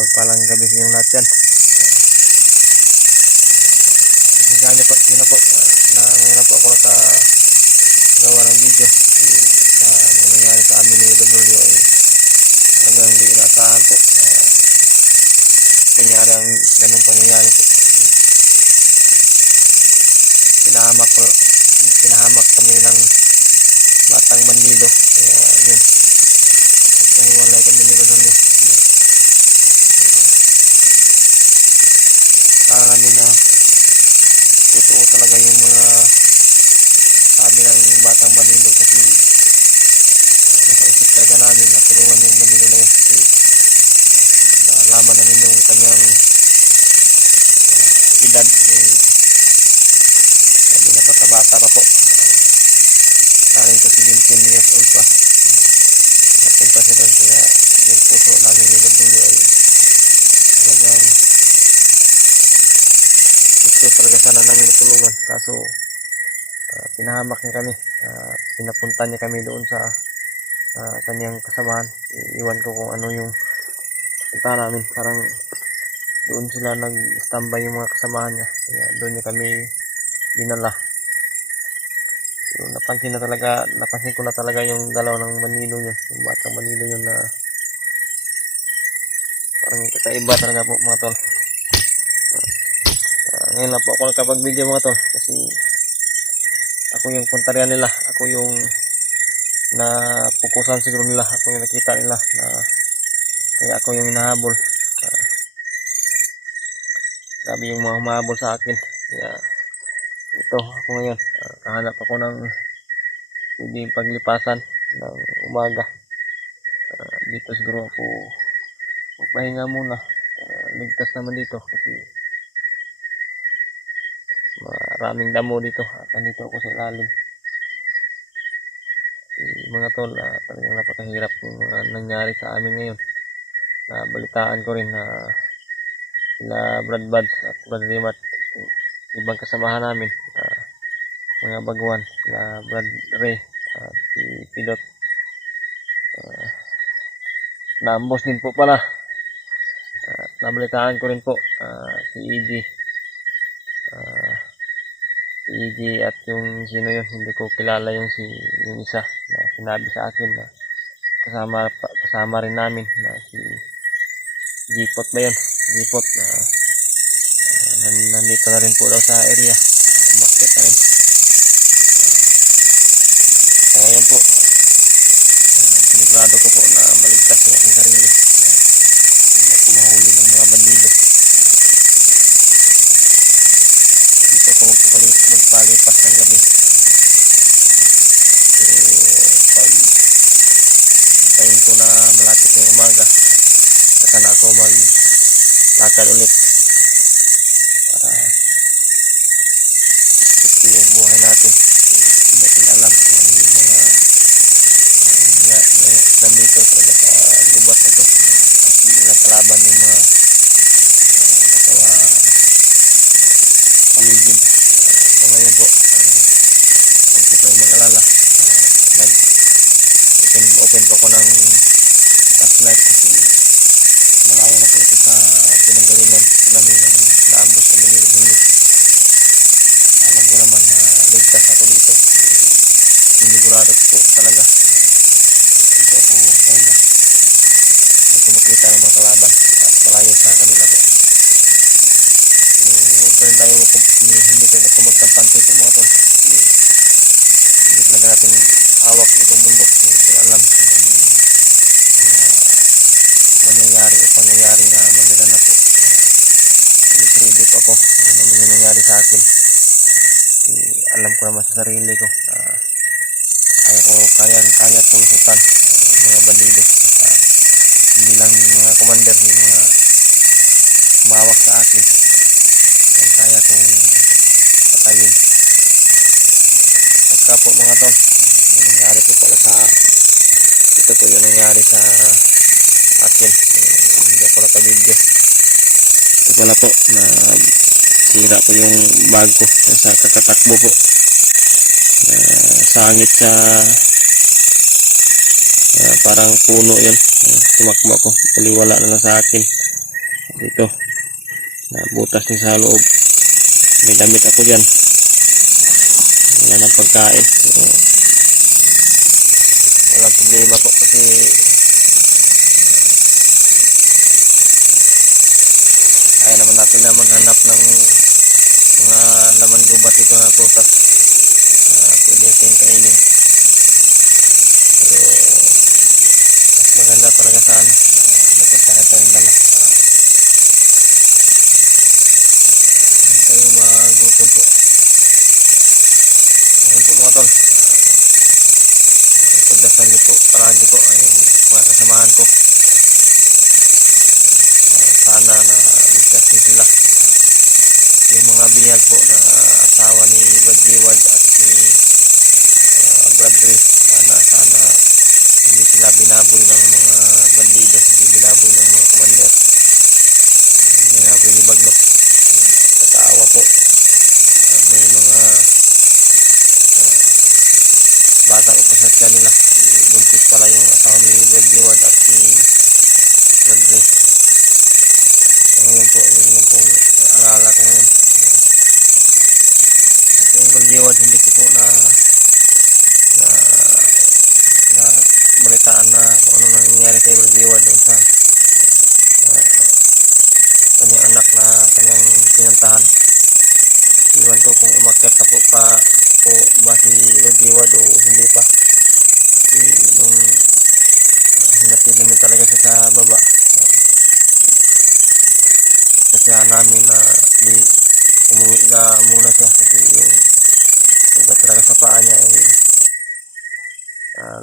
Pagpalang gabi sa inyong lahat yan. Pasensyahan niyo na po na ngayon po ako nakagawa ng video kasi sa nangyari sa amin ni W ay talagang hindi inaasahan po nangyari ang ganung pangyayari po. Pinahamak kami ng batang bandido, kaya yun, nahiwalay kami ni W. Para namin na totoo talaga yung mga sabi ng batang bandido kasi nasa isip talaga namin na tulungan yung bandido na yun kasi nalaman namin yung kanyang edad, yung sabi napakabata pa po, tanging ko 17 years old pa. Napunta siya doon kaya yung puso namin ni W ay talagang gusto talaga sana namin natulungan, kaso pinahamak niya kami, pinapunta niya kami doon sa kanyang kasamahan. Iwan ko kung ano yung punta namin, parang doon sila nag-standby yung mga kasamahan niya, kaya doon niya kami dinala. So, napansin ko na talaga yung galaw ng Manilo yun, yung batang Manilo yun na parang kakaiba talaga po mga tol. Ngayon lang po ako nakapag-video mga tol kasi ako yung puntaryan nila, ako yung napukusan siguro nila, ako yung nakita nila na kaya ako yung hinahabol. Grabe yung mga humahabol sa akin, kaya ito ako ngayon, kahanap ako ng pwedeng paglipasan ng umaga. Dito siguro ako magpahinga muna, ligtas naman dito kasi maraming damo dito at nandito ako sa ilalim. Mga tol, talagang napakahirap yung mga nangyari sa amin ngayon. Balitaan ko rin na sila Brad Buds at Brad Rimat, ibang kasamahan namin, mga baguhan, sila Brad Ray, si Pilot, naambos din po pala. Nabalitaan ko rin po si EG at yung sino yun, hindi ko kilala yung isa na sinabi sa akin na kasama rin namin na si Gipot ba yun, Gipot na nandito na rin po daw sa area, umakyat na rin. Ngayon po sinigurado ko po na maligtas yung aking sarili, hindi ako mahuli ng mga bandido. Dito ako magpalipas ng gabi, pero pag hintayin ko na malapit ng umaga saka na ako maglakad ulit para ito yung buhay natin. Hindi natin alam kung ano yung mga nandito talaga sa gubat na ito, kasi ilang kalaban yung mga nakawa paligid. So ngayon po, kung po kayo mag-alala, open po ako ng flashlight kasi malayo na po ito sa pinanggalingan namin ng naambos sa Manila. Alam ko naman na ligtas ako dito, sinigurado ko po talaga dito ako pahinga, hindi ko makita ng mga kalaban at malayo sa kanila po. Huwag pa rin tayo, hindi pa rin ako magkampante po mga tol, hindi talaga natin hawak itong bundok, hindi ko alam kung ano yung mangyayari o pangyayari na magaganap po. Ready po ako kung ano yung nangyari sa akin. Alam ko naman sa sarili ko na kaya kong lusutan mga bandido. Hindi lang yung mga commander, yung mga kumawak sa akin, kaya kong patayin. Pagka po mga tol, yung nangyari po pala ito po yung nangyari sa akin, hindi ako nakabidyo. Ito pala po na sira po yung bag ko sa kakatakbo po, sangit sa parang puno yun, tumakbo ako, baliwala na lang sa akin. dito. Nabutas din sa loob. May damit ako dyan. Wala ng pagkain. Pero walang problema po kasi kaya naman natin na maghanap ng mga laman gubat ito na prutas na pwede natin kainin. Pero mas maganda talaga sana may pagkain tayong dala. Tayo magutom po. Ayun po mga tol. Pagdasal niyo po palagi po ay mga kasamahan ko. Sana na ligtas din sila. Yung mga bihag po na asawa ni Brad Reward at ni Brad Rees, sana hindi sila binaboy ng mga bandido, hindi binaboy ng mga commander, hindi binaboy ni Bagnot. Kataawa po. May mga batang upasat kanila. Buntis pala yung asawa ni Brad Reward at si Brad Rees. Ngayon po, yun lang pong naalala ko ngayon. At yung Brad Reward, hindi ko po na balitaan na kung ano nangyayari kay Brad Reward doon sa kanyang anak na kanyang pinantahan. Iwan ko kung umakyat na po ba si Brad Reward o hindi pa. Nung hinatid namin talaga siya sa baba. Kasi namin na umuwi na muna siya kasi yung sugat talaga sa paa niya ay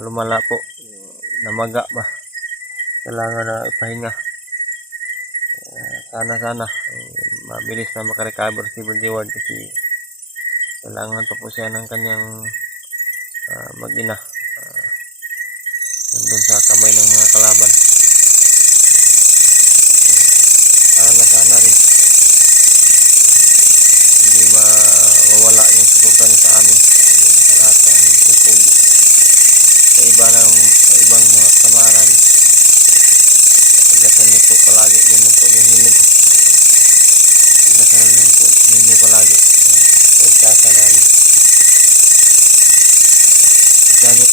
lumala po, namaga ba, kailangan na ipahinga. Sana mabilis na makarecover si Brad Reward kasi kailangan pa po siya ng kanyang mag-ina nandun sa kamay ng mga kalaban. Sana rin hindi mawawala yung suporta niya sa amin sa lahat sa aming sipog sa ibang mga kasamahan namin. Pagdasal niyo po palagi, yun lang po yung hiling ko. Pagdasal niyo po ninyo palagi pagkasa namin.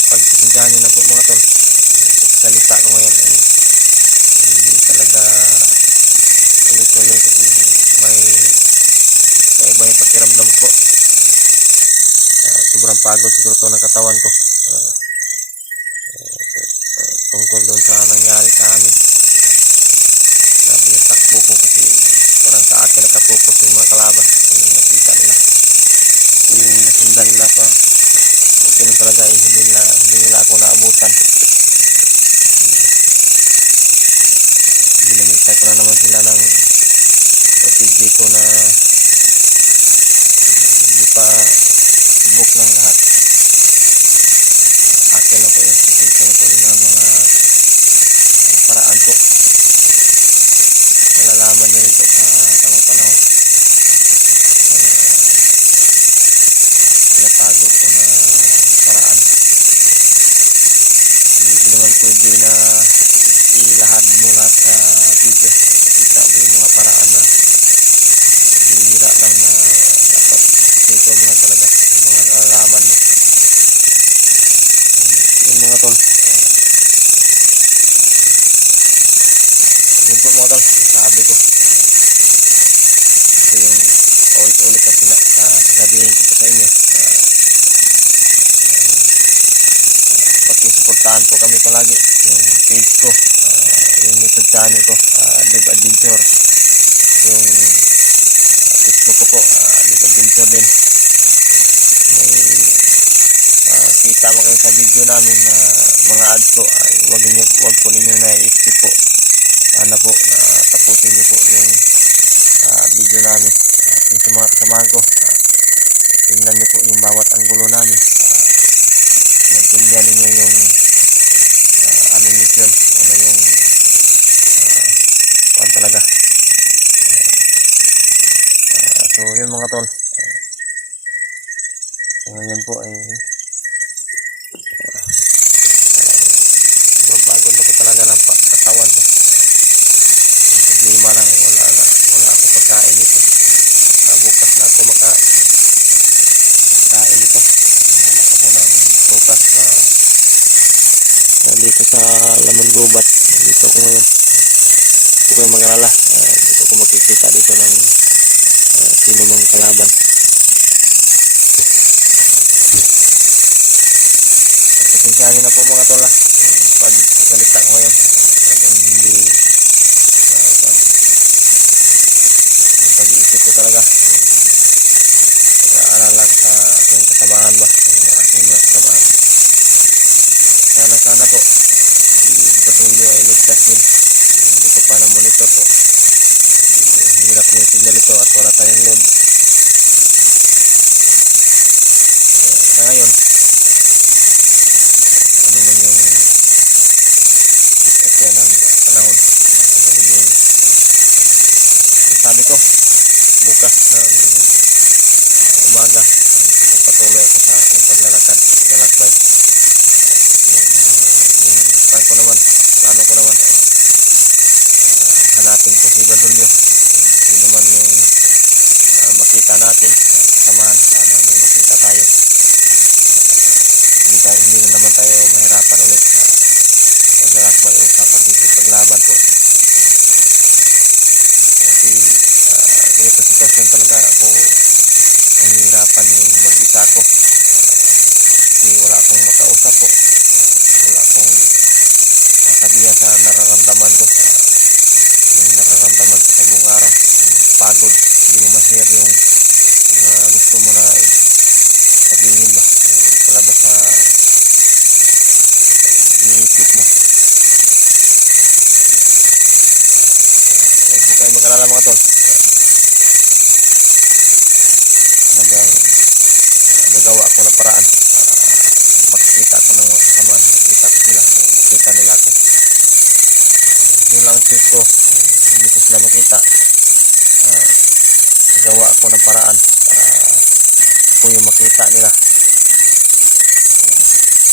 Pagkasintihan niyo na po mga tol. Salita ko ngayon ay hindi talaga tuloy-tuloy kasi may iba yung pakiramdam ko. Sobrang pagod siguro to ng katawan ko tungkol doon sa nangyari sa amin. Grabe yung takbo ko kasi parang sa akin nakapupos yung mga kalaban yung nakita nila, yung nasundan nila pa. Okay na talaga hindi nila ako naabutan. Ginamitan ko na naman sila ng strategy ko na hindi pa subok ng lahat. Akin lang po yung strategy ko po yung mga paraan po. Nalalaman nyo rin po sa tamang panahon. Pinatago ko na paraan. Hindi naman pwede na ilahad mo lahat sa video. Kita mo yung mga paraan na bihira lang na dapat dito mo na talaga yung mga nalalaman mo. Yung mga tol. Yun po mga tol, sabi ko. Ito yung ulit-ulit na sasabihin ko sa inyo. Pakisuportahan po kami palagi. Yung page ko, yung YouTube channel ko, Dave Adventure. Yung Facebook ko po, Dave Adventure din. May makita mo kayo sa video namin na mga ads ko, wag po ninyo na i-skip po. Sana po na tapusin niyo po yung video namin. Yung sa mga kasamahan ko, tingnan niyo po yung bawat anggulo namin. Maintindihan ninyo yung aming mission. Ano yung talaga. So yun mga tol. Ngayon po ay pagod na po talaga ng katawan ko. Problema lang, wala makakain dito. Bukas na ako makakain dito. Hanap ako ng bukas na dito sa Laman Gubat. Dito ako ngayon. Huwag kayong mag-alala. Dito ako makikita dito ng sino mang kalaban. Pasensyahan nyo na po mga tol, pag salita ko ngayon. Talagang hindi yung pag-iisip ko talaga. Pag-aalala ko sa aking kasamahan ba, yung aking mga kasamahan. Sana po si Batulio ay ligtas din. Hindi ko pa na-monitor po. Hirap na yung signal ito at wala tayong load. Sa ngayon, ano man yung epya ng panahon, ganun yung sabi ko, bukas ng umaga, patuloy ako sa aking paglalakad, paglalakbay. Yung plan ko naman, plano ko naman, hanapin ko si Badulyo. Yun naman yung makita natin, samahan, sana may makita tayo. Hindi na naman tayo mahirapan ulit sa paglalakbay o sa paglaban po. Kasi ganito sitwasyon talaga ako nahihirapan yung mag-isa ko. Kasi wala akong makausap po. Wala akong sabihan sa nararamdaman ko, sa yung nararamdaman ko sa buong araw. Yung pagod, hindi mo ma-share yung gusto mo na sabihin ba, palabas sa iniisip mo. Huwag mo kayo mag-alala mga tol. Talagang nagawa ko ng paraan. Makikita ko ng mga kasamaan, makikita ko sila, makikita nila ako. Yun lang ang tip ko. Hindi ko sila makita. Nagawa ako ng paraan para ako yung makita nila.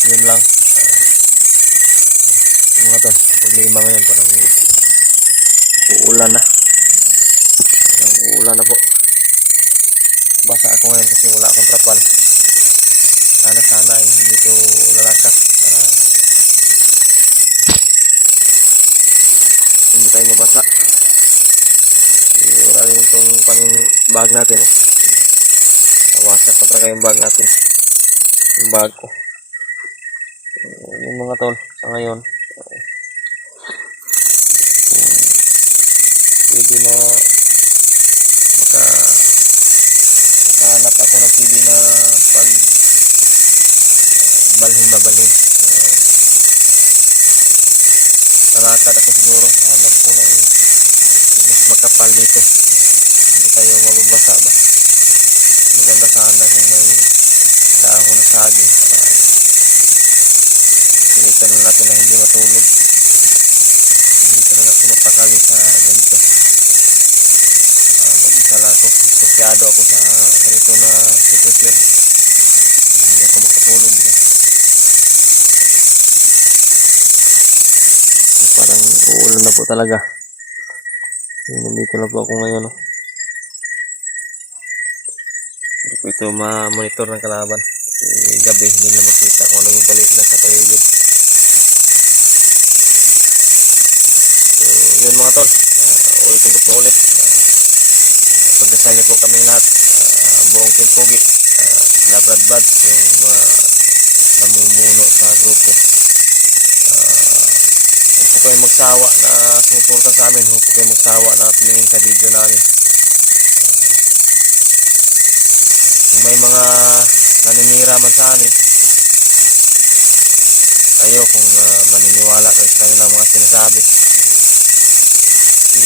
Yun lang. Mga tol, problema ngayon parang uulan na. Parang uulan na po. Basa ako ngayon kasi wala akong trapal. Sana ay hindi ko lalakas para hindi tayo mabasa. Wala rin itong bag natin. Nawasak pa talaga yung bag natin. Yung bag ko. Yung mga tol, sa ngayon pwede na makahanap ako na pwede na pag balhin lalakad ako siguro, hanap ko ng mas makapal dito, hindi tayo mababasa ba. Maganda sana kung may dahon na saging para pilitan na natin na hindi matulog. Hindi talaga ako mapakali sa ganito. Mag-isa lang ako, susyado ako sa ganito na sitwasyon. Hindi ako makatulog dito. Parang uulan na po talaga. Nandito na po ako ngayon. Hindi ko ito ma-monitor ng kalaban. Kasi gabi hindi na makita kung ano yung palit na sa paligid. So yun mga tol, ulitin ko po ulit. Pagdasal niyo po kami lahat, buong Team Pogi, Brad Buds, yung mga namumuno sa grupo. Huwag po kayo magsawa na sumuporta sa amin. Huwag po kayo magsawa na tumingin sa video namin. Kung may mga naninira man sa amin, kayo kung maniniwala kayo sa kanilang mga sinasabi. Kasi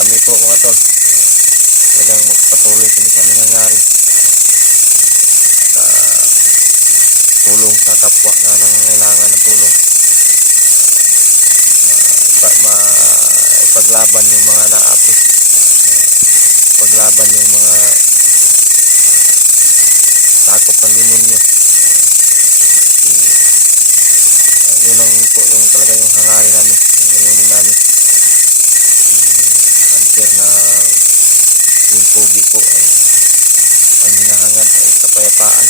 kami po mga tol, talagang magpatuloy kami sa aming hangarin. At tulong sa kapwa na nangangailangan ng tulong. Ipaglaban yung mga naapi, paglaban yung mga sakop ng demonyo. Yun ang po yung talaga yung hangarin namin, yung layunin namin. Yung hunter na pogi po ang hinahangad ay kapayapaan,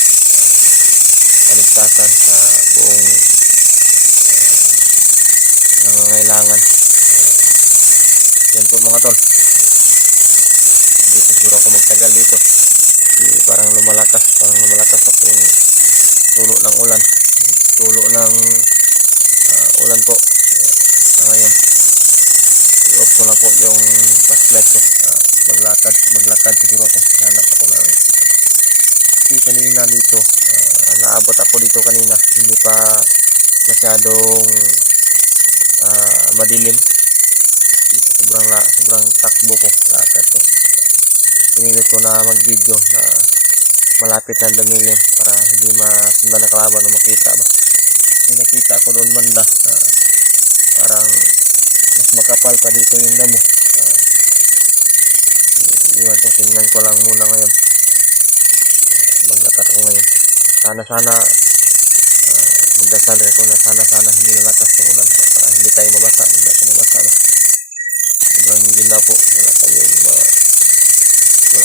kaligtasan sa buong nangangailangan. Yan po mga tol, hindi po siguro ako magtagal dito kasi parang lumalakas na po yung tulo ng ulan, ulan po sa ngayon. I-off ko na po yung flashlight ko. Maglakad siguro ako, hanap ako ng kanina dito. Naabot ako dito kanina, hindi pa masyadong madilim. Sobrang takbo ko, lakad ko. Pinilit ko na mag-video na malapit na dumilim para hindi masundan na kalaban o makita ba. Yung nakita ko doon banda na parang mas makapal pa dito yung damo. Iwan ko, tingnan ko lang muna ngayon. Maglakad ako ngayon. Sana magdasal rin ako na sana hindi lalakas yung ulan para hindi tayo mabasa, hindi ako mabasa ba. Sobrang ginaw po, wala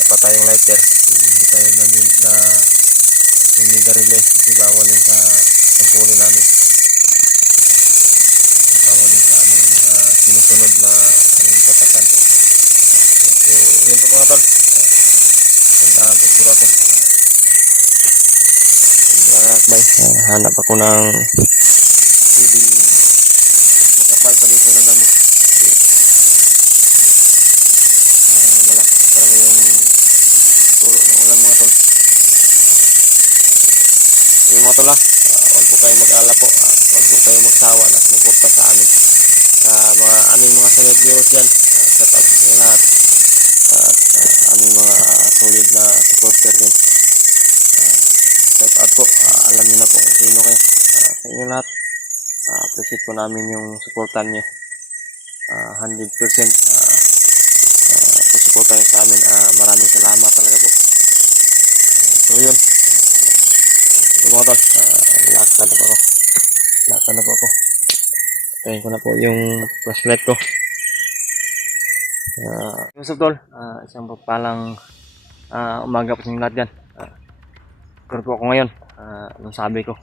pa tayong lighter, hindi tayo na ninigarilyo kasi bawal yun sa tungkulin namin, bawal yun sa aming sinusunod na aming patakan po. So yun po mga tol, puntahan po sura to. Hanap ako ng pwedeng makapal pa dito na damo. Malakas talaga yung tulo ng ulan mga tol. Yung mga tol huwag po kayo mag-alala po. Huwag po kayo magsawa na sumuporta sa amin. Sa mga aming mga silent viewers dyan. Shout out sa lahat. At aming mga solid na supporter din. Shout out po. Alam niyo na po kung sino kayo. Sa inyo lahat. Appreciate po namin yung supportan niyo. 100% pagsuporta niyo sa amin. Maraming salamat talaga po. So yun. Mga tol, lakad na po ako. Tayin ko na po yung flashlight ko. Yung tol, isang papalang umaga po sa inyo lahat dyan. Pero po ako ngayon, nung sabi ko,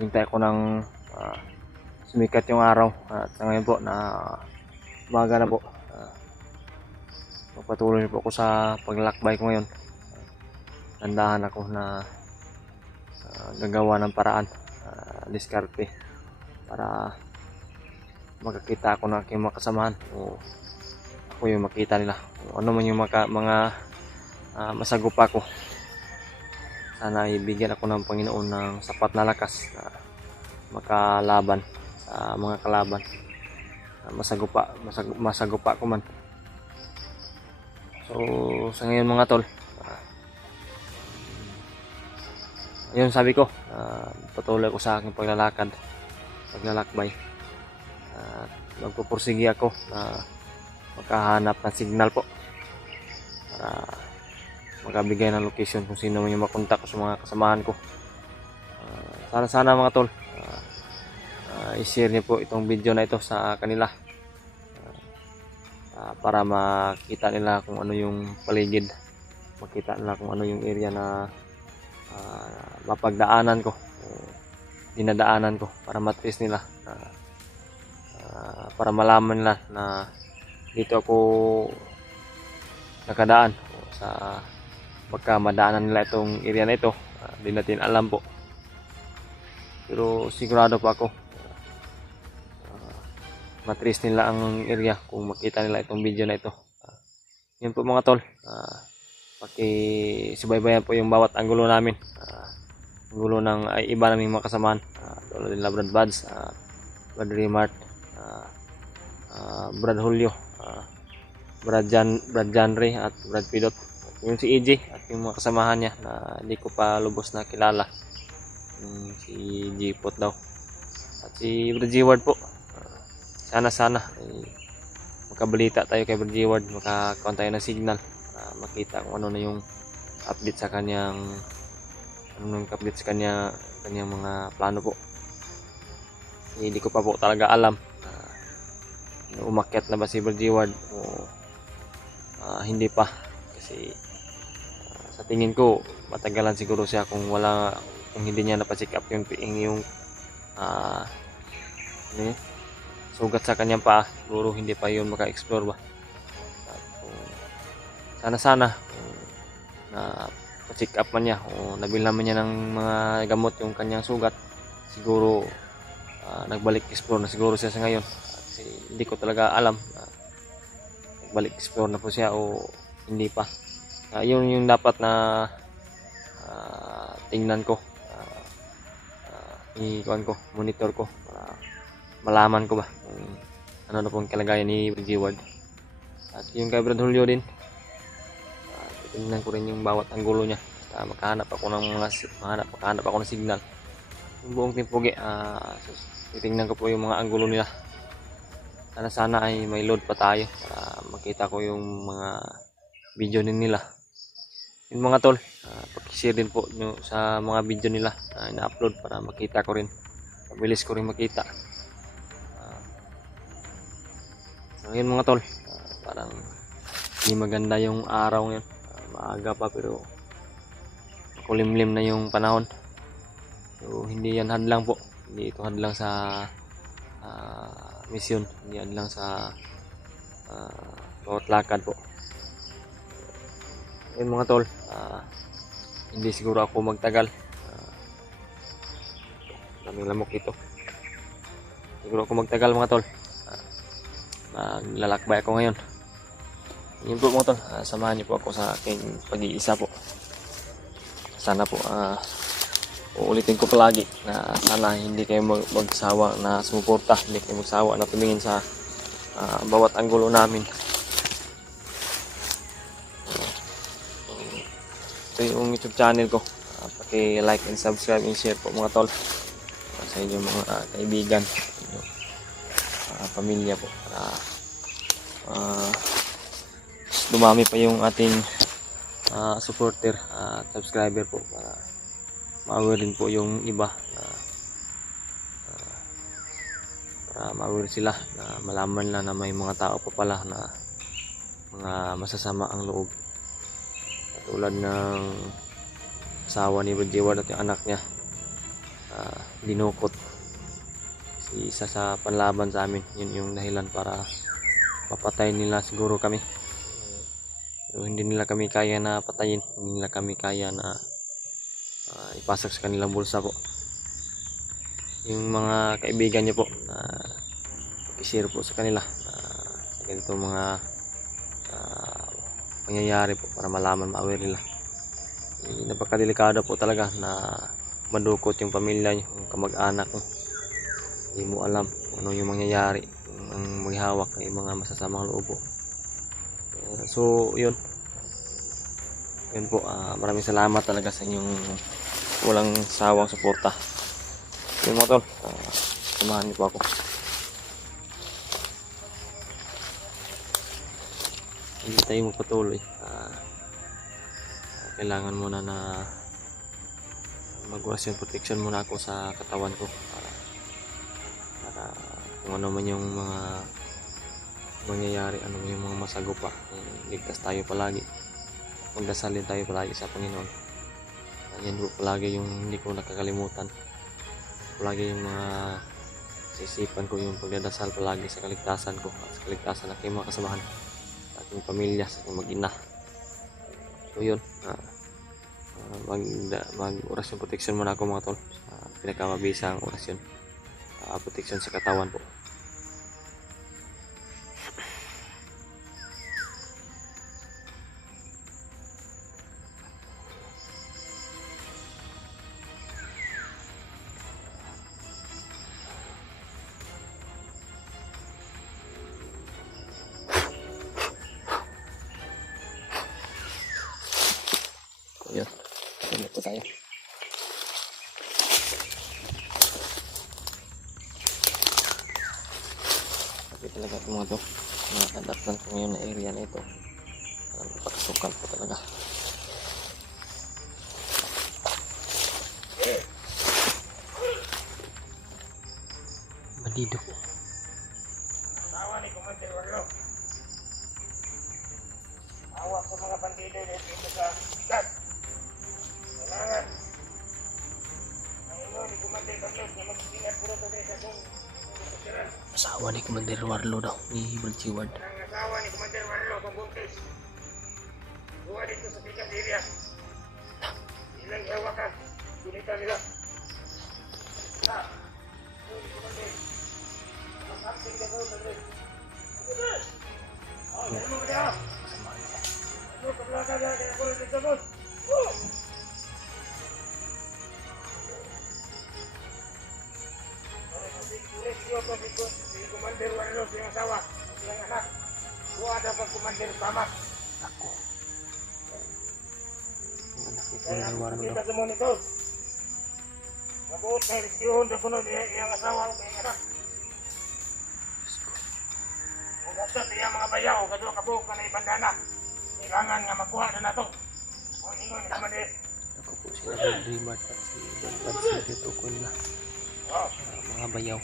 hintay ko ng sumikat yung araw. At sa ngayon po, umaga na po. Magpatuloy po ako sa paglalakbay ko ngayon. Nandahan ako na gagawa ng paraan, diskarte para makakita ako ng aking mga kasamahan o ako yung makita nila o ano man yung mga masagupa ko. Sana ibigyan ako ng Panginoon ng sapat na lakas na makalaban sa mga kalaban, masagupa ko man. So sa ngayon mga tol, yun sabi ko, patuloy ko sa aking paglalakbay. Magpupursige ako na makahanap ng signal po para makabigay ng location kung sino man yung makontak ko sa mga kasamahan ko. Sana mga tol, i-share niyo po itong video na ito sa kanila para makita nila kung ano yung paligid, makita nila kung ano yung area na mapagdaanan ko o dinadaanan ko para matrace nila para malaman nila na dito ako nakadaan sa pagka madaanan nila itong area na ito. Di natin alam po, pero sigurado po ako matrace nila ang area kung makita nila itong video na ito. Yun po mga tol, pakisubaybayan po yung bawat anggulo namin, anggulo ng iba naming mga kasamahan, tulad nila Brad Buds, Brad Remart, Brad Julio, Brad Janre at Brad Pidot, yung si EJ at yung mga kasamahan niya na hindi ko pa lubos na kilala, si G-Pot daw at si Brad G-Ward po. Sana makabalita tayo kay Brad G-Ward, makakaon tayo ng signal, makita kung ano na yung update sa kanyang mga plano po. Hindi ko pa po talaga alam umakyat na ba si Brad G-Ward o hindi pa kasi sa tingin ko matagalan siguro siya kung hindi niya napacheck up yung ano yun, sugat sa kanyang paa. Siguro hindi pa yun maka-explore ba. At sana kung na pa-check up man niya o nabilhan man niya ng mga gamot yung kanyang sugat, siguro nagbalik explore na siguro siya sa ngayon. Kasi hindi ko talaga alam nagbalik explore na po siya o hindi pa. Yun yung dapat na tingnan ko, monitor ko para malaman ko ba kung ano na pong kalagayan ni Brad Jeward. At yung kay Brad Julio din, tingnan ko rin yung bawat anggulo niya. Basta makahanap ako ng signal. Yung buong timpugi, titingnan ko po yung mga anggulo nila. Sana ay may load pa tayo para makita ko yung mga video nila. Yung mga tol, pag-share din po nyo sa mga video nila na ina-upload para makita ko rin. Mabilis ko rin makita. So yun mga tol, parang hindi maganda yung araw ngayon. Maaga pa pero makulimlim na yung panahon. So hindi yan hadlang po. Hindi ito hadlang sa misyon. Hindi hadlang sa bawat lakad po. Yun mga tol, hindi siguro ako magtagal. Daming lamok ito. Siguro ako magtagal mga tol. Maglalakbay ako ngayon. Yun po mga tol, samahan niyo po ako sa aking pag-iisa po. Sana po uulitin ko palagi na sana hindi kayo magsawa na sumuporta, hindi kayo magsawa na tumingin sa bawat anggulo namin. Ito yung YouTube channel ko. Paki-like and subscribe and share po mga tol sa inyong mga kaibigan, inyong pamilya po para dumami pa yung ating supporter at subscriber po para ma-aware din po yung iba para ma-aware sila na malaman lang na may mga tao pa pala na mga masasama ang loob. Tulad ng asawa ni Brad Jeward at yung anak niya, dinukot si isa sa panlaban sa amin. Yun yung dahilan para papatay nila siguro kami. Pero hindi nila kami kaya na patayin, hindi nila kami kaya na ipasok sa kanilang bulsa po. Yung mga kaibigan niyo po, i-share po sa kanila sa ganito mga pangyayari po para malaman, ma-aware nila. Napakadelikado po talaga na madukot yung pamilya nyo, yung kamag-anak nyo. Hindi mo alam kung ano yung mangyayari, ang maghihawak ng mga masasamang loob po. So yun po, maraming salamat talaga sa inyong walang sawang suporta. Yun mga tol, samahan niyo po ako. Hindi tayo magpatuloy. Kailangan muna na mag-orasyon protection muna ako sa katawan ko para kung ano man yung mga mangyayari, ano man yung mga masagupa, ligtas tayo palagi. Magdasal din tayo palagi sa Panginoon. Yan po palagi yung hindi ko nakakalimutan. Palagi yung mga sisipan ko yung pagdadasal palagi sa kaligtasan ko at sa kaligtasan ng aking mga kasamahan, sa aking pamilya, sa aking mag-ina. So yun, mag-orasyon protection muna ako mga tol. Pinakamabisang orasyon protection sa katawan po. Yun, yun po tayo. Tapi talaga ito mga to, nakadaptan ko ngayon na area na ito. Napakasukal po talaga. Bandido po. Asawa ni Commander Warlo. Asawa ni Commander Warlo daw, ni Balchiwad. Ang asawa ni Commander Warlo, pambuntis. Buwa dito sa Pikas area. Ilang hawakan, gunita nila. Commander. Something ka doon, Commander. Ano mo kaya? Ano ka plaga na, kaya ko rin dito doon. Si Commander Warlo, siyang asawa, siyang anak. Buwa dapat Commander Kamas. Ako. Ang anak ni Kaya Commander Warlo kita daw. sa monitor. Mabuot na reskyuhon na sunod iyang asawa o kayang anak. Kung gastos iyang mga bayaw, kadwa kabuok ka na ibandana. Kailangan nga makuha na nato. O ingon ni Commander. Ako po sila Balchiwad at si Balchiwad tutukoy nila. Oh, Mga bayaw.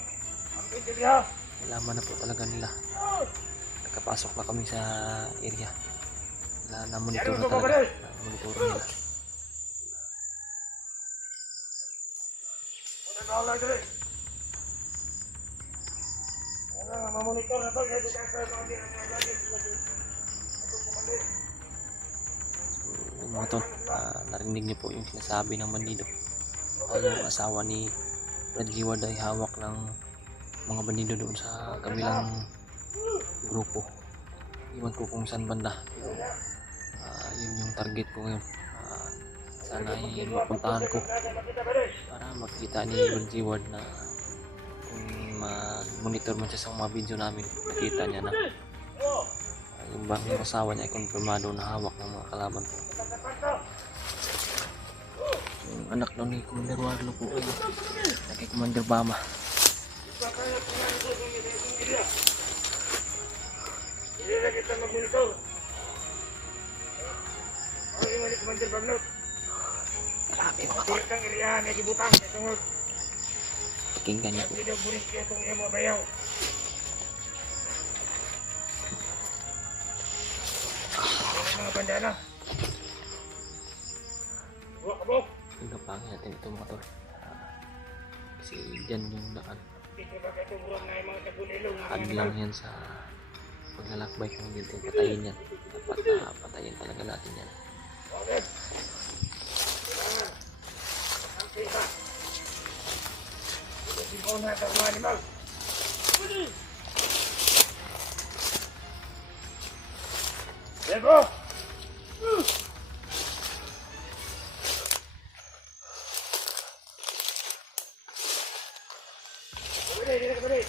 ang pwede niya. Nalaman na po talaga nila. Nakapasok na kami sa area. Na-monitor na talaga. Na-monitor nila. Muna na lang dali. Ano, mamonitor na to. Kaya dito sa mga dinang Commander. So, mga tol, narinig niyo po yung sinasabi ng bandido. Yung asawa ni Balchiwad ay hawak ng mga bandido doon sa kabilang grupo. Iwan ko kung saan banda. Pero, yun yung target ko ngayon. Sana ay mapuntahan ko para makita ni Balchiwad na kung monitor man siya sa mga video namin, nakita niya na yung bang yung asawa niya ay konfirmado na hawak ng mga kalaban ko. Yung anak daw ni Commander Warlo po ay kay Commander Bama. Hindi na kita mag-monitor. Ang ingon ni Commander Bamnot. Grabe mga tol. Ang iriyahan ay gibutang. Itungod. Pakinggan niyo po. Hindi daw buris kaya itong iyong mga bayaw. Ang mga bandana. Buwa ka, Bok. Pinapangin natin ito mga tol. Kasi dyan yung daan. Hindi ba katulong na yung mga tagulilong. Hadlang yan sa paglalakbay kung hindi natin patayin yan. Dapat patayin talaga natin yan. Okay. Kailangan. Ang pisa. Sigaw na sa mga animal. Diego! Dito ka balik.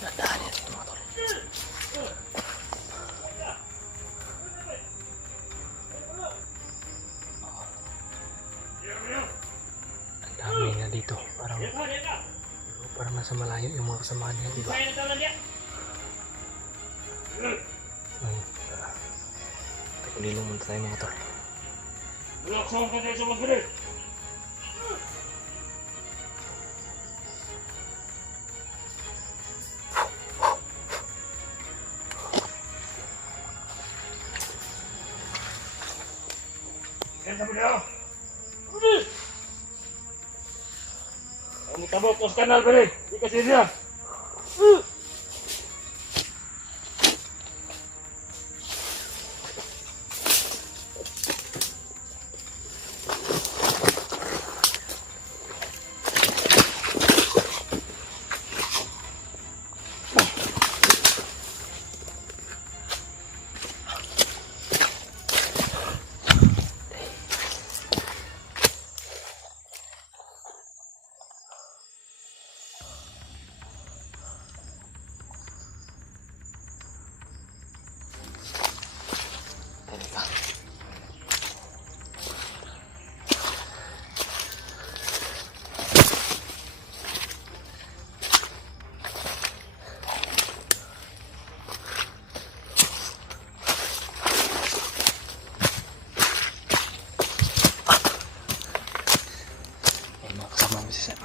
Nadaan yan ito mga tol. Ang dami na dito. Parang nasa malayo yung mga kasamahan niya, di ba? Tagulilong muna tayo mga tol. Bulakson ka tayo sa magbilis. Yan sa mga. Ang tabok ko sa kanal, pare. Di kasi siya. kasama mo si Sir.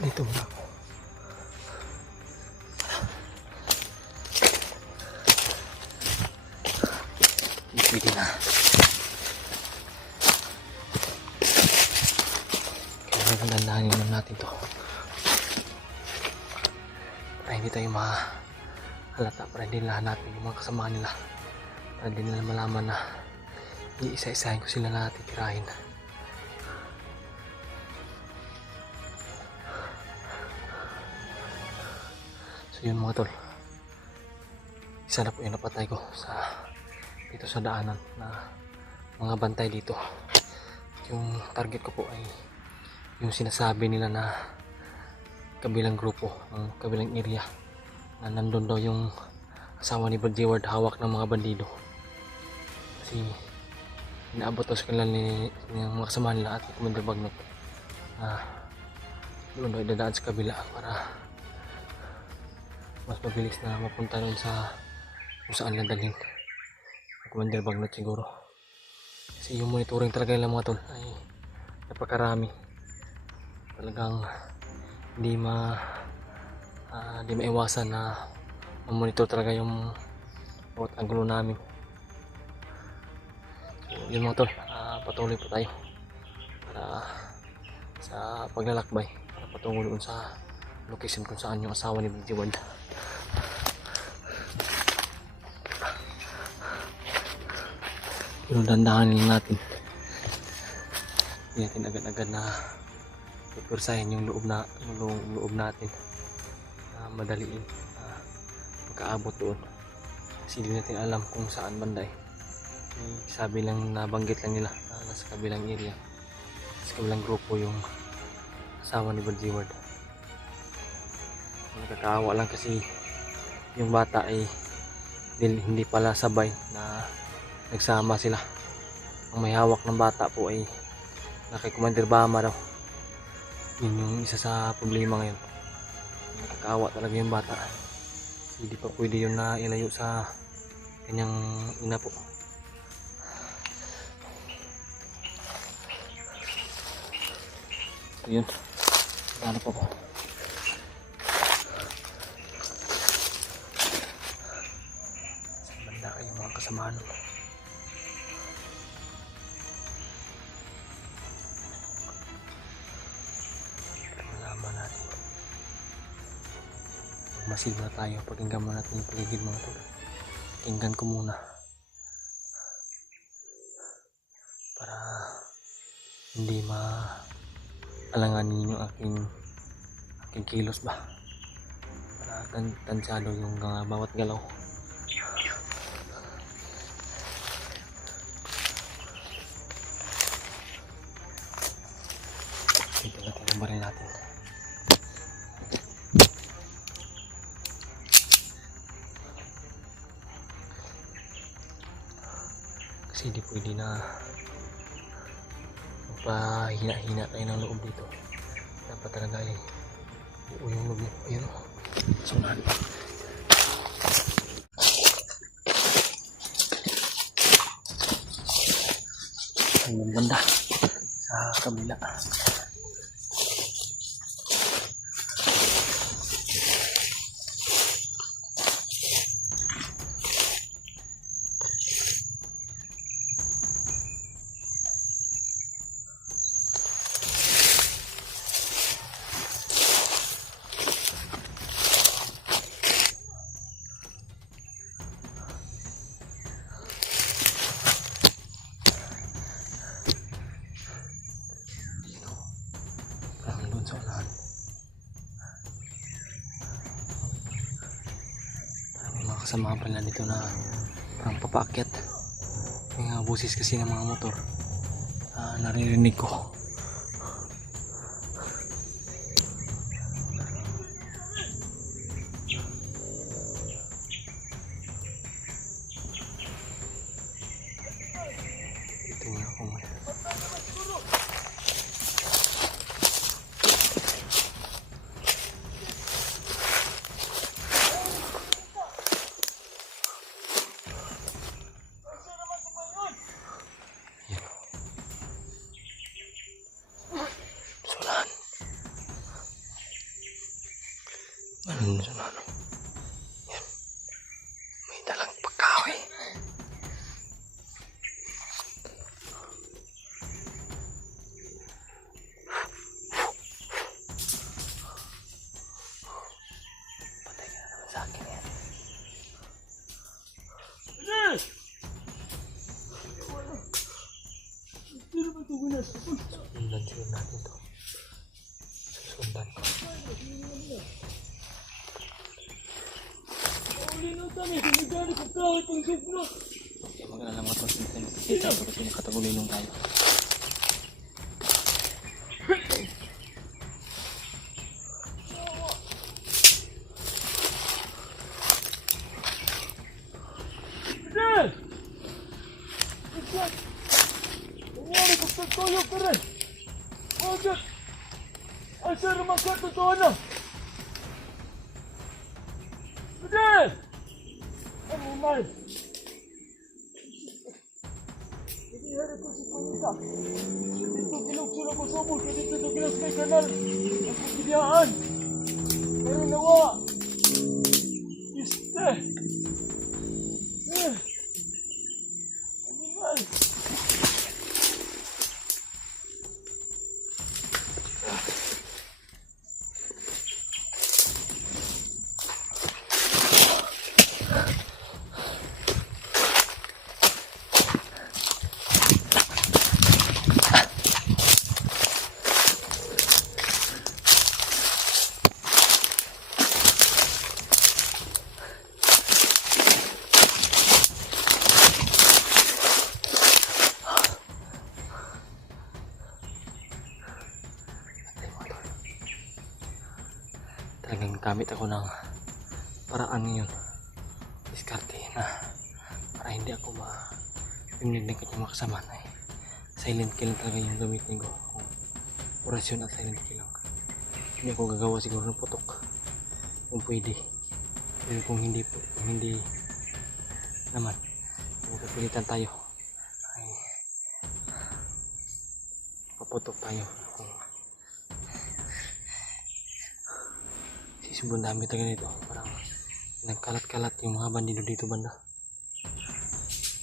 Dito muna ako. Pwede na. Kaya dandahanin lang natin to. Para hindi tayo mahalata, para hindi nila hanapin yung mga kasama nila. Para hindi nila malaman na iisa-isahin ko sila na titirahin. So yun mga tol. Isa na po yung napatay ko dito sa daanan na mga bantay dito. Yung target ko po ay yung sinasabi nila na kabilang grupo, ang kabilang area na nandun daw yung asawa ni Brad Ward hawak ng mga bandido. Kasi inaabot daw sa kanila ng mga kasama nila at Commander Bagnot na doon daw idadaan sa kabila para mas mabilis na mapunta doon sa kung saan nadalhin Commander Bagnot siguro. Kasi yung monitoring talaga nila mga tol ay napakarami. Talagang hindi maiwasan na mamonitor talaga yung bawat anggulo namin. So yun mga tol, patuloy po tayo para sa paglalakbay para patungo doon sa location kung saan yung asawa ni Brad Ward. Pero dandahanin lang natin. Hindi natin agad-agad na pupursahin yung loob natin na madaliin pagkaabot doon. Kasi hindi natin alam kung saan banda eh. Sabi lang, nabanggit lang nila na nasa kabilang area, sa kabilang grupo yung asawa ni Brad Ward. Nakakaawa lang kasi yung bata ay hindi pala sabay na nagsama sila. Ang may hawak ng bata po ay kay Commander Bama daw. Yun yung isa sa problema ngayon. Nakakaawa talaga yung bata. Hindi pa pwede yun na ilayo sa kanyang ina po. So yun, ano po po. Sa banda kayo mga kasamahan. Masid na tayo, pakinggan mo natin yung paligid mga tol. Pakinggan ko muna para hindi maalanganin yung aking kilos ba, para tansado yung bawat galaw. Dito natin ang baril natin. Kasi di pwede na magpahina-hina tayo ng loob dito. Dapat talaga ay yung loob mo. Ayun o. Sunan. Ang banda sa kabila. Kasama pala dito na parang papaakyat. May mga busis kasi ng mga motor naririnig ko. Ito nga kung Yan, ano. Yan. May dalang pagkahoy. Patay ka na naman sa akin yan. Sundan natin to. Susundan ko. Kaya mag-alala mga tol. Kita ko kasi nakatagulilong tayo. Asa rumah kau tu ana? Sudah. Kamu mai. Ini hari kau si kita. Itu kilok sudah kau sobul ke itu kilas ke kanal. Aku kediaan. Baru nawa. Iste. Animal. Talagang gamit ako ng paraan ngayon. Diskarte na para hindi ako ma-imnig ng kanyang makasama na silent kill talaga yung gamitin ko. Orasyon at silent kill lang. Hindi ako gagawa siguro ng putok kung pwede. Pero kung hindi naman, kung kapilitan tayo ay paputok tayo. Sobrang dami talaga dito. Parang nagkalat-kalat yung mga bandido dito banda.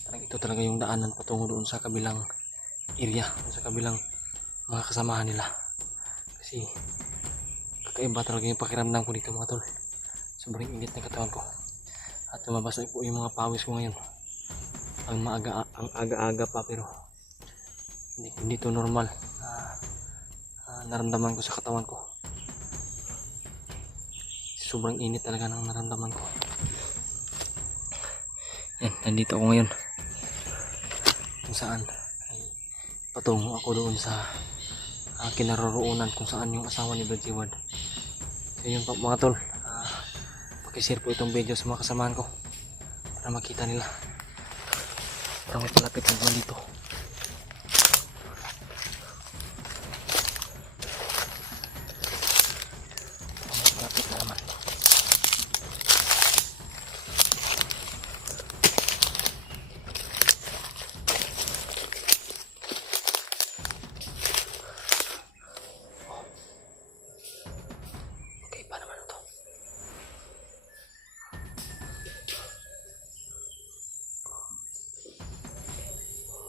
Parang ito talaga yung daanan patungo doon sa kabilang area, sa kabilang mga kasamahan nila. Kasi kakaiba talaga yung pakiramdam ko dito mga tol. Sobrang init ng katawan ko. At lumabas na po yung mga pawis ko ngayon. Ang aga-aga pa pero hindi to normal. Naramdaman ko sa katawan ko. Sobrang init talaga ng naramdaman ko. Yan, nandito ako ngayon. Kung saan ay patungo ako doon sa kinaroroonan kung saan yung asawa ni Brad Seward. So yun po mga tol. Pakishare po itong video sa mga kasamahan ko para makita nila. Parang may palapit naman dito.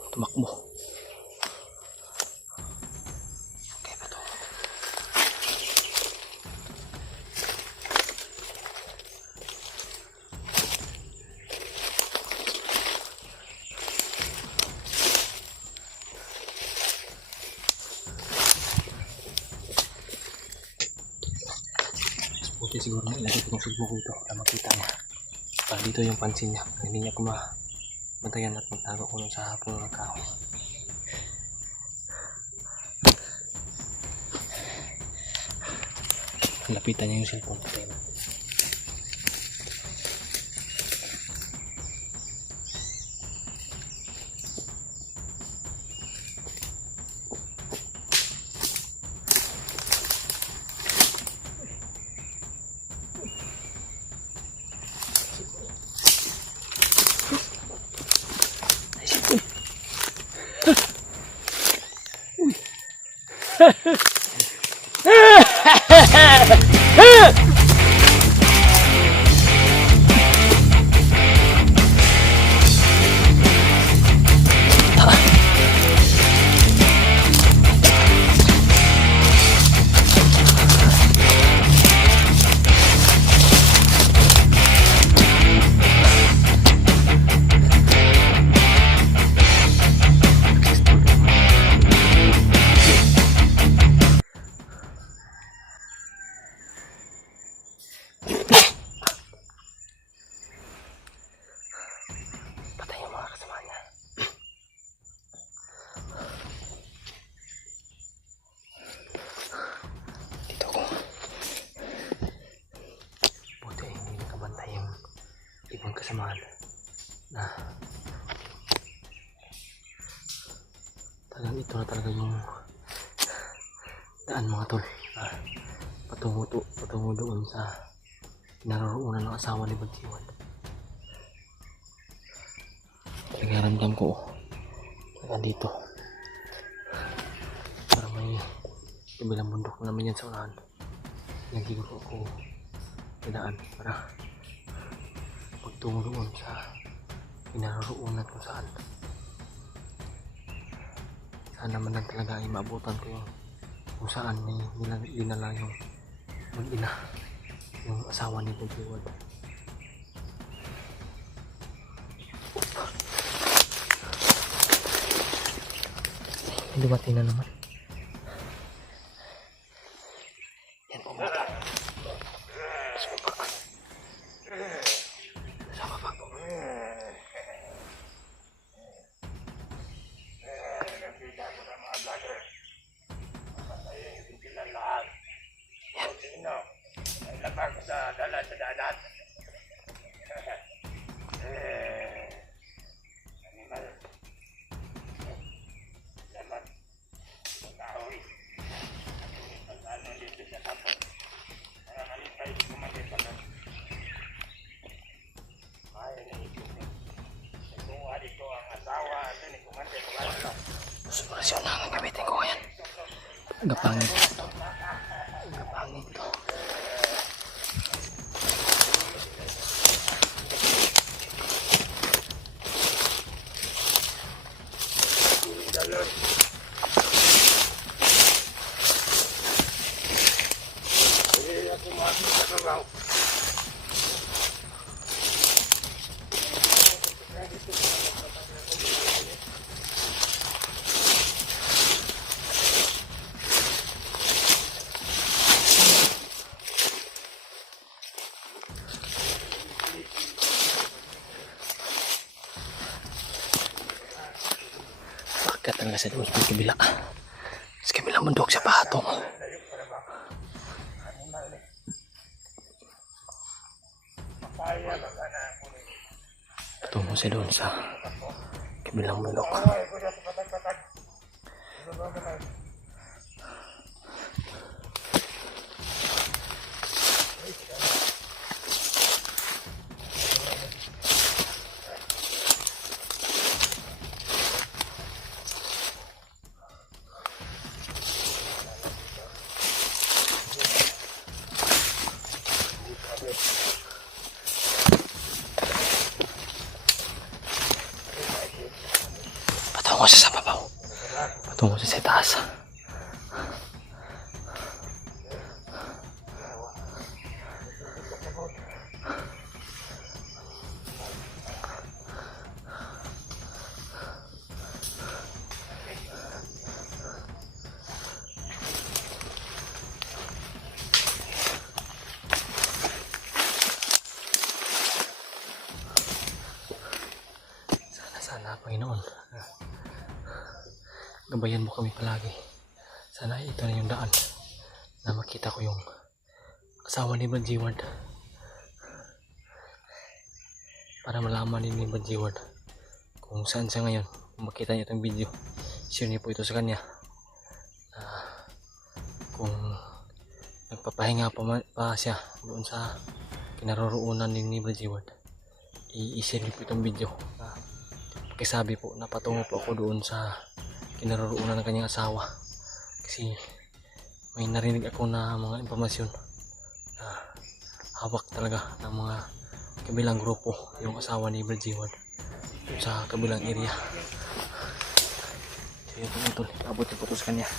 Tumakbo. Okay ba to? Mas puti siguro na ilagay ko ng sigbo ko ito para makita niya. Para dito yung pansin niya. Hindi niya bantayan at magtago ko nun sa puno ng kahoy. Lapitan niya yung cellphone ko. kasamahan na talagang ito na talaga yung daan mga tol, patungo doon sa naroroonan ng asawa ni Bagjiwan. Talagang ramdam ko talagang dito para may kabilang bundok na naman yan sa unahan. Yan siguro ako dadaan para pagtungo doon sa pinaroroonan kung saan naman lang talaga ay maabutan ko yung kung saan dinala yung mag-ina, yung asawa ni Bagjiwan. Dumating na naman. Yan po mga tao. Sa baba. Sa baba po. Suprasyon na ang gamitin ko ngayon. Gapangin. Gapangin to. Hanggang sa doon sa kabila. Sa kabilang bundok sa patong. Patungo sa doon sa kabilang bundok. Patungo siya sa babaw. Patungo siya sa taas. Sana, Panginoon, gabayan mo kami palagi. Sana ito na yung daan na makita ko yung asawa ni Bagjiwan, para malaman din ni Bagjiwan kung saan siya ngayon. Kung makita niyo itong video, share niyo po ito sa kanya. Kung nagpapahinga pa siya doon sa kinaroroonan ni Bagjiwan, i-share niyo po itong video. Pakisabi po na patungo po ako doon sa kinaroroonan ng kanyang asawa, kasi may narinig ako na mga impormasyon na hawak talaga ng mga kabilang grupo yung asawa ni Bagjiwan sa kabilang area. So yun po, abot yung po sa kanya.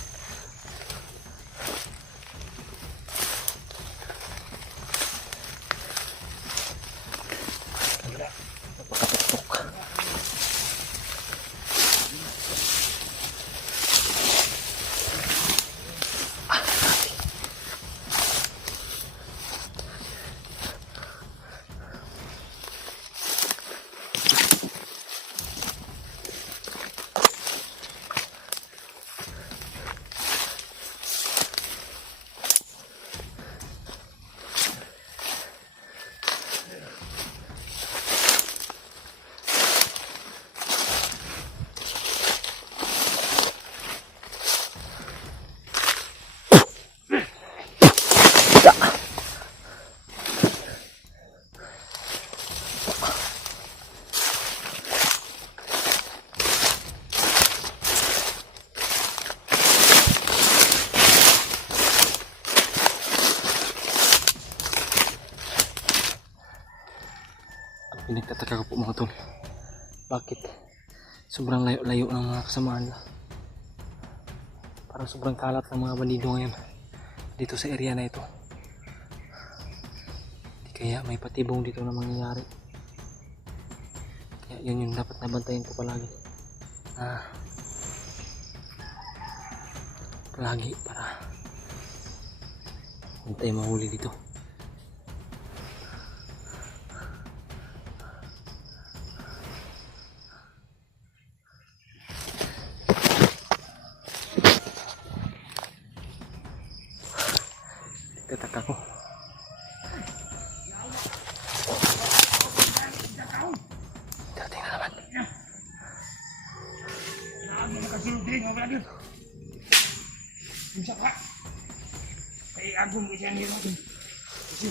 Napakatuktok. Nagtataka ko po mga tol. Bakit sobrang layo-layo ng mga kasamaan na? Parang sobrang kalat ng mga bandido ngayon dito sa area na ito. Di kaya may patibong dito na mangyayari. Kaya yun yung dapat nabantayan ko palagi. Palagi para hindi tayo mahuli dito. Tataka ko. Dating na naman. Naan mo nakasulubing mga brother. Bisa ka. Kaya agong mo siya nila natin. Kasi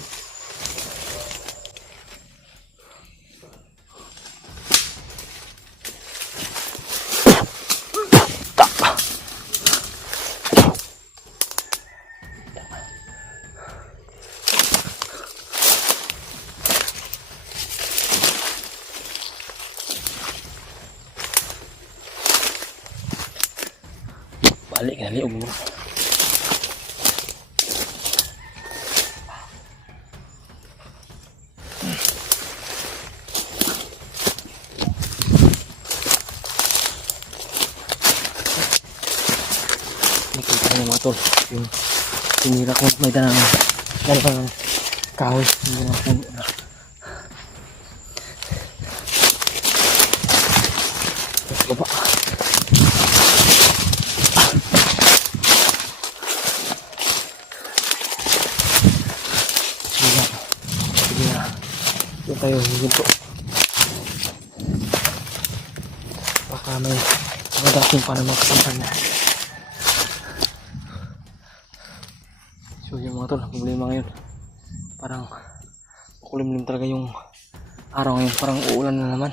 balik na liog mo. Nakita niyo mga tol, yung sinira ko may dalang kahoy, hindi na puno na. Baba. Sige na. Doon tayo hihinto. Baka may mga dating pa na makasampan na. So yung mga tol, problema ngayon. Parang makulimlim talaga yung araw ngayon. Parang uulan na naman.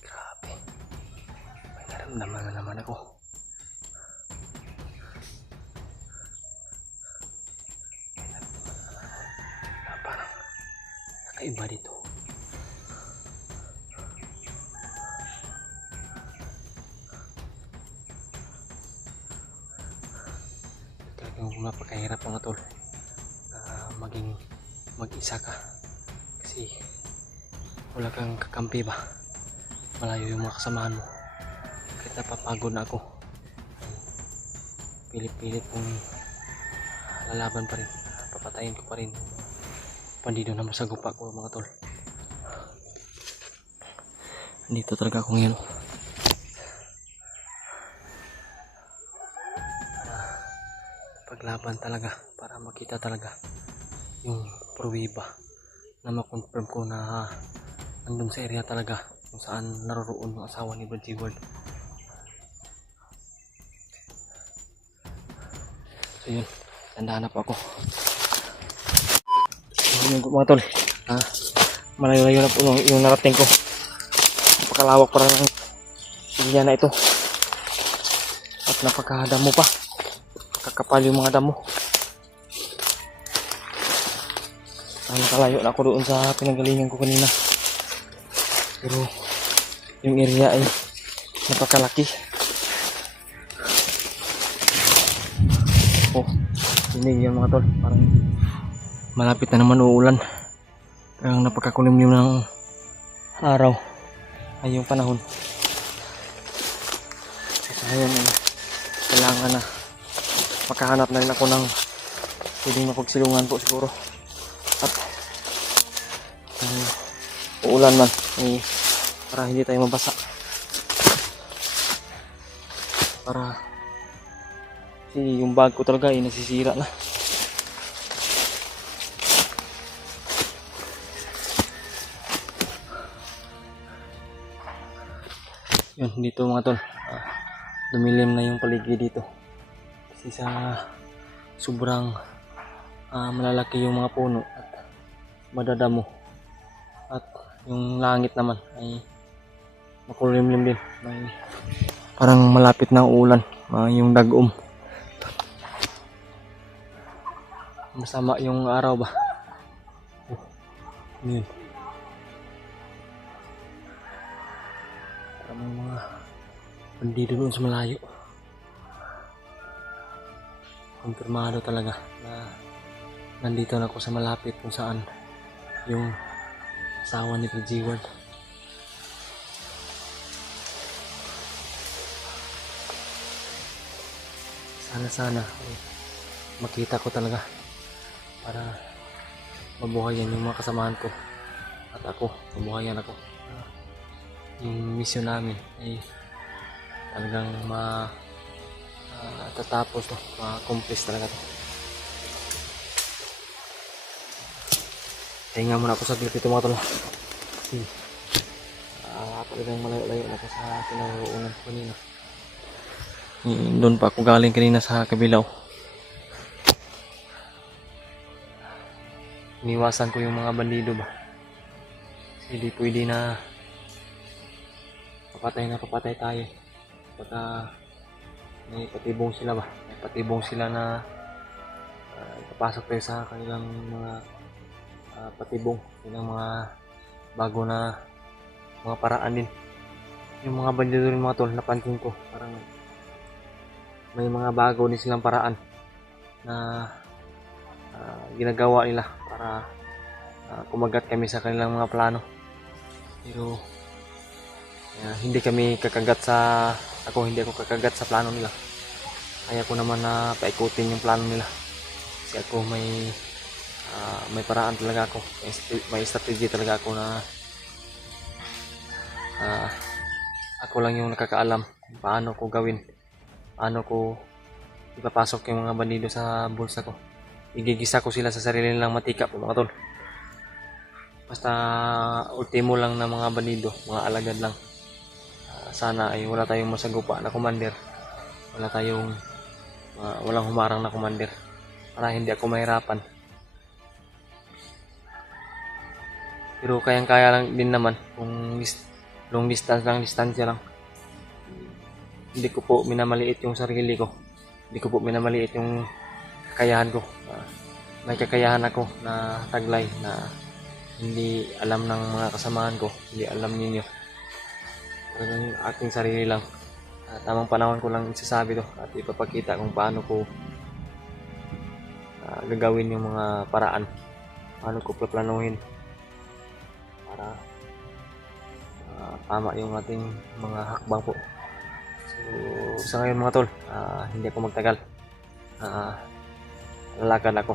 Grabe. May naramdaman na naman ako. Parang kakaiba dito. Talagang napakahirap mga tol na maging mag-isa ka kasi wala kang kakampi ba, malayo yung mga kasamahan mo. Kahit napapagod na ako, pilit-pilit kong lalaban pa rin, papatayin ko pa rin bandido na masagupa ko mga tol. Dito talaga ako ngayon. Paglaban talaga para makita talaga yung pruweba na makonfirm ko na nandun sa area talaga kung saan naroroon yung asawa ni Brad Seward. So yun, tandaan na po ako. So yun po mga tol, malayo-layo na po yung narating ko. Napakalawak para ng area na ito at napakadamo pa. Kakapal yung mga damo. Nakalayo na ako doon sa pinanggalingan ko kanina. Pero yung area ay napakalaki. Oh, hindi yan mga tol. Parang malapit na naman uulan. Parang napakakulimlim ng araw ay yung panahon. Kasi ngayon ay kailangan na makahanap na rin ako ng pwedeng mapagsilungan po siguro. At uulan man para hindi tayo mabasa, para kasi yung bag ko talaga ay nasisira na. Yun dito mga tol, dumilim na yung paligid dito kasi sa sobrang malalaki yung mga puno at madadamo, at yung langit naman ay makulimlim din, may parang malapit na ulan, yung dagom Masama yung araw ba? Oh, yun. Parang may mga bandido doon sa malayo. Kumpirmado talaga na nandito na ako sa malapit kung saan yung asawa ni G-Ward. Sana makita ko talaga para mabuhayan yung mga kasamahan ko at ako, mabuhayan ako. Yung mission namin ay talagang tatapos to, ma-accomplish talaga to. Hinga muna ako saglit ito mga tol. Talagang malayo-layo na ako sa kinauunan kanina. Doon pa ako galing kanina sa Kabilaw. Iniwasan ko yung mga bandido ba. Kasi di pwede na papatay tayo. Baka may patibong sila ba. May patibong sila na papasok tayo sa kanilang mga patibong. Kanilang mga bago na mga paraan din. Yung mga bandido rin mga tol, napansin ko parang may mga bago din silang paraan na ginagawa nila para kumagat kami sa kanilang mga plano. Pero hindi ako kakagat sa plano nila. Kaya ko naman na paikutin yung plano nila. Kasi ako may paraan talaga ako. May strategy talaga ako na ako lang yung nakakaalam kung paano ko gawin. Paano ko ipapasok yung mga bandido sa bulsa ko. Igigisa ko sila sa sarili nilang matika po mga tol. Basta ultimo lang na mga bandido, mga alagad lang. Sana ay wala tayong masagupa na commander. Walang humarang na commander. Para hindi ako mahirapan. Pero kayang-kaya lang din naman kung long distance lang, distansya lang. Hindi ko po minamaliit yung sarili ko. Hindi ko po minamaliit yung kakayahan ko. May kakayahan ako na taglay na hindi alam ng mga kasamahan ko. Hindi alam ninyo. Pero yung aking sarili lang. Tamang panahon ko lang isasabi to at ipapakita kung paano ko gagawin yung mga paraan. Paano ko plaplanuhin para tama yung ating mga hakbang po. So sa ngayon mga tol, hindi ako magtagal. Lalakad ako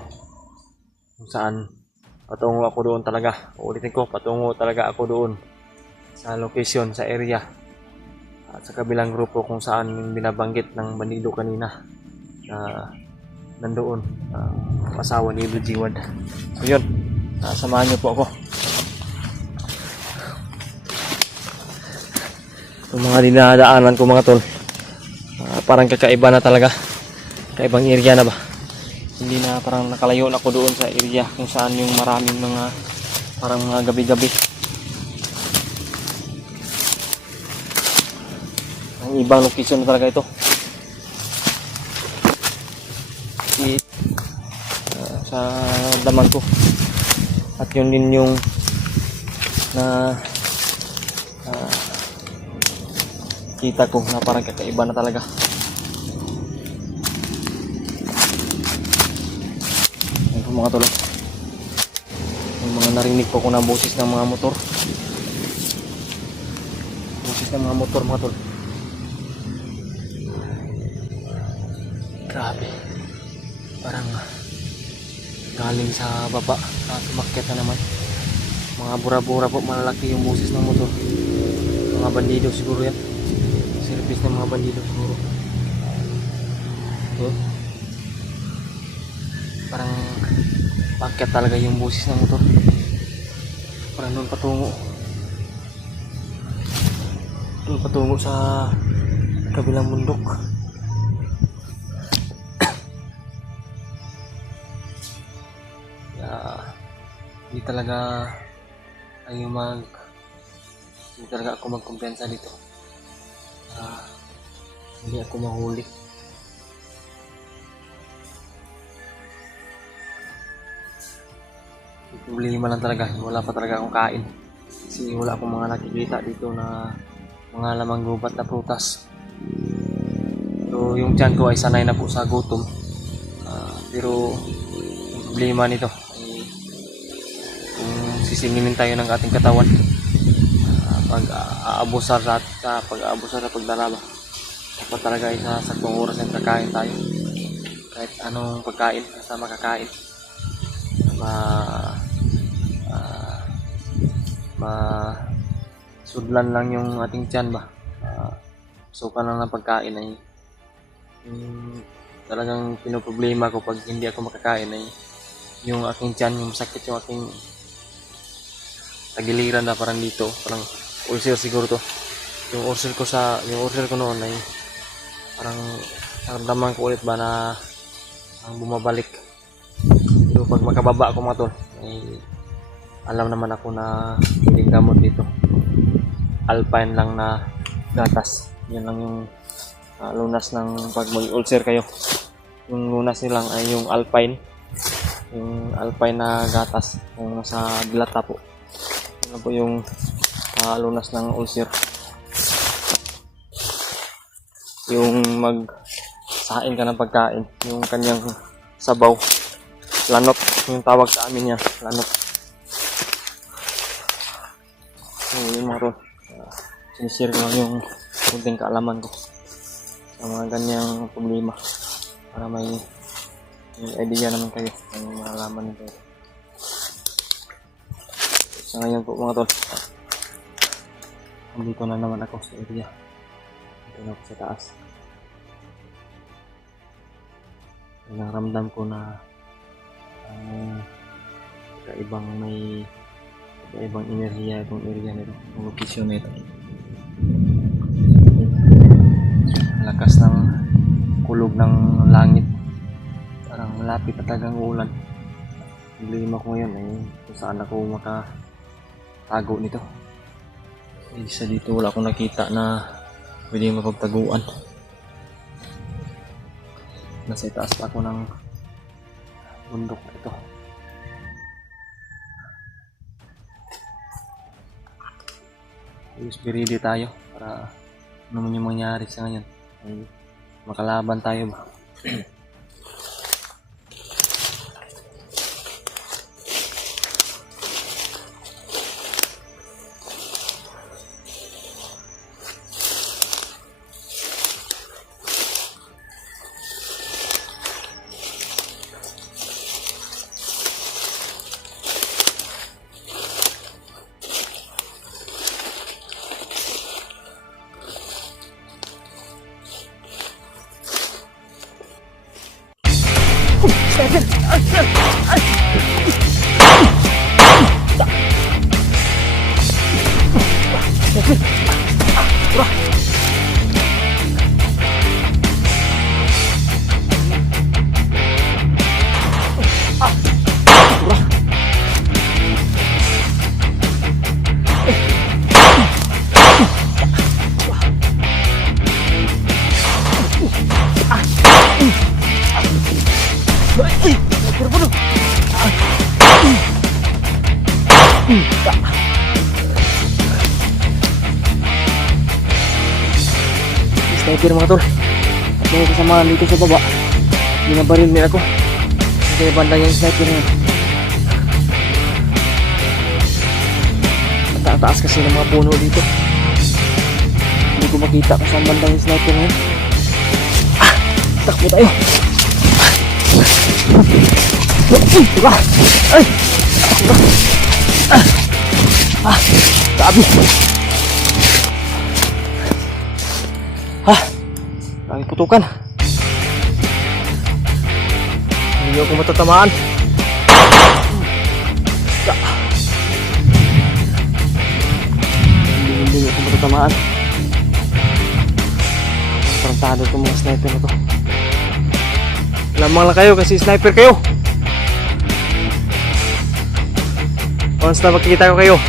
kung saan patungo ako doon talaga. Uulitin ko, patungo talaga ako doon sa location, sa area at sa kabilang grupo kung saan yung binabanggit ng bandido kanina na nandoon asawa ni G-Ward. So yun, samahan niyo po ako. Yung mga dinadaanan ko mga tol, parang kakaiba na talaga. Kaibang area na ba? Hindi na parang nakalayo na ako doon sa area kung saan yung maraming mga parang mga gabi-gabi. Ang ibang location na talaga ito. Sa daman ko. At yun din yung na kita ko na parang kakaiba na talaga. Ayun po mga tol. Yung mga narinig po ko na boses ng mga motor. Boses ng mga motor mga tol. Grabe. Parang galing sa baba. Tumakyat na naman. Mga bura-bura po, malalaki yung boses ng motor. Mga bandido siguro yan. Service ng mga bandido siguro. Ito. Parang pakyat talaga yung boses ng motor. Parang doon patungo. Doon patungo sa kabilang bundok. Hindi talaga ako magkumpiyansa dito. Hindi ako mahuli. Problema lang talaga, wala pa talaga akong kain. Kasi wala akong mga nakikita dito na mga lamang gubat na prutas. So yung tiyan ko ay sanay na po sa gutom. Pero yung problema nito ay kung sisinginin tayo ng ating katawan, pag-aabusar sa pagdaraba, dapat talaga ay sa saktong oras ang kakain tayo. Kahit anong pagkain, basta makakain. Sudlan lang yung ating tiyan ba. Sukan lang ng pagkain ay talagang pinoproblema ko pag hindi ako makakain ay yung aking tiyan, yung sakit yung aking tagiliran na parang dito, parang ulcer siguro to. Yung ulcer ko noon ay parang naramdaman ko ulit ba na ang bumabalik. So pag makababa ako mga tol, ay alam naman ako na hindi gamot dito. Alpine lang na gatas. Yan lang yung lunas ng pag mag-ulcer kayo. Yung lunas nilang ay yung Alpine. Yung Alpine na gatas. Yung nasa dilata po. Yan po yung lunas ng ulcer. Yung magsain ka ng pagkain. Yung kanyang sabaw. Lanot. Yung tawag sa amin yan. Lanot. So yun mga tol. Sinishare ko lang yung kunting kaalaman ko sa mga ganyang problema para may idea naman kayo ng malaman nito. So ngayon po mga tol, nandito na naman ako sa area. Dito na ako sa taas. Ramdam ko na kakaibang enerhiya itong area nito, itong location nito. Lakas ng kulog ng langit, parang malapit na talagang ulan. Problema ko ngayon ay kung saan ako makatago nito. Isa dito wala akong nakita na pwede mapagtaguan. Nasa itaas pa ako ng bundok na ito. Be ready tayo para ano man yung mangyari sa ngayon ay makalaban tayo ba. Sniper mga tol, at may kasamahan dito sa baba. Binabaril niya ako kasi banda yung sniper na yun. Mataas kasi ng mga puno dito, hindi ko makita kung saan banda yung sniper na yun. Takbo tayo. Diba? Ay! Sabi! Lagi putukan. Hindi ako matatamaan. Hindi ako matatamaan. Tarantado itong mga sniper na to. Lamang lang kayo kasi sniper kayo. Once na makikita ko kayo,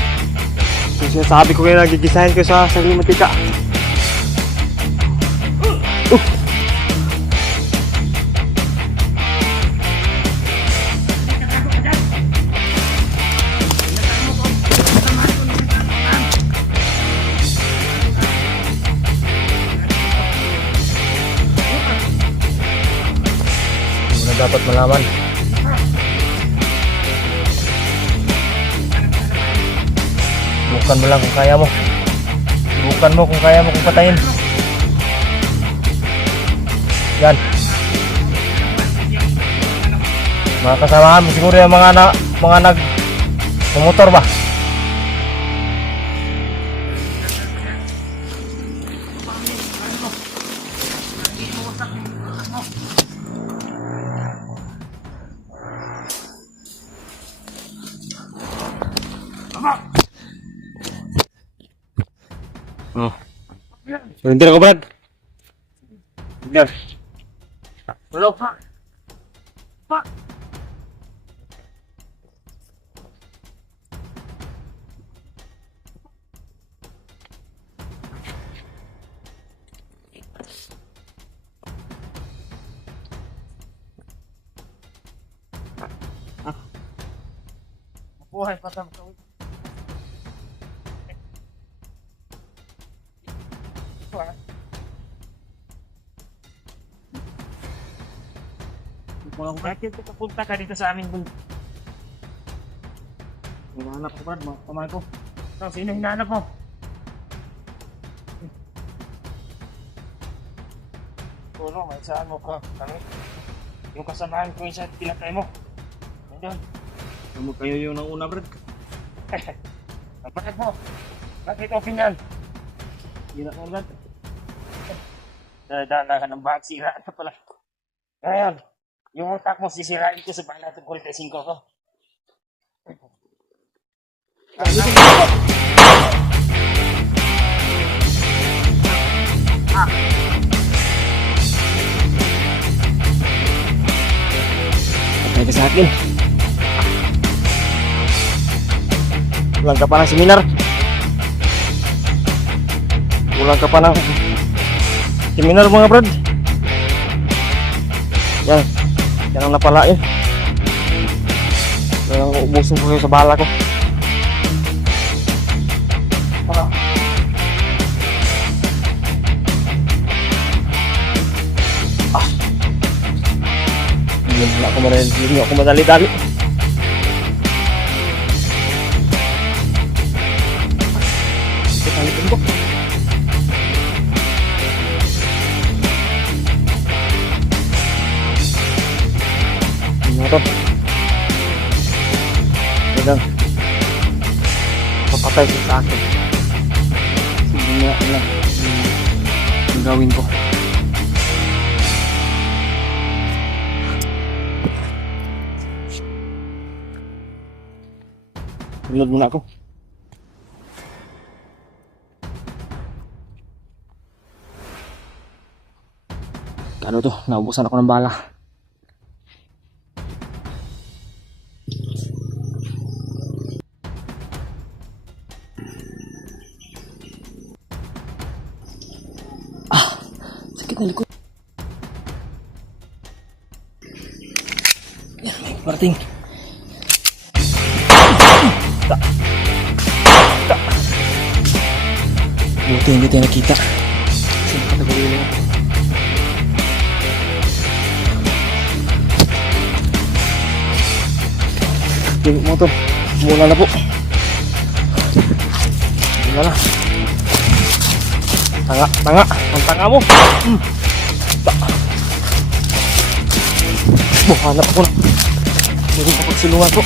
sinasabi ko kayo, nagigisahin ko sa sarili matika. dapat malaman. Subukan mo lang kung kaya mo. Subukan mo kung kaya mo kung patayin. Yan. Mga kasamahan mo siguro yung mga nag-motor ba? Oh. Berhenti ako, Brad. Benar. Belum, Pak. Pak. Buhay pa sa mga. Bakit ka punta ka dito sa aming bundok? Hinahanap ko, Brad, mga kamay ko. So, sino hinahanap mo? Puro, may saan mo ka kami. Yung kasamahan ko yung sa pinatay mo. Nandun. Kamu kayo yung nauna, Brad. Ang bakit mo? Bakit open yan? Gila ko, Brad. Dala ka ng bag, sira na pala. Ngayon, yung utak mo sisirain ko sa bala ng 45 ko. Patay ka sa akin. Kulang ka pa ng seminar. Kulang ka pa ng seminar, mga brad. Yan. Yan ang napalain. Yan ang ubusin ko kayo sa bala ko. Hindi ako madali-dali. Kitalitin ko. Ano to? Talagang papatay siya sa akin. Hindi nga alam yung gawin ko. Reload muna ako. Ano to? Naubusan ako ng bala. Sakit na likod. Parating. Buti hindi tayo nakita. Sino ka nagawin ako? Yung motor, mula na po. Mula na. Tanga, tanga. Ang tanga mo. Hanap ako na. Hindi ko pagsilungan po.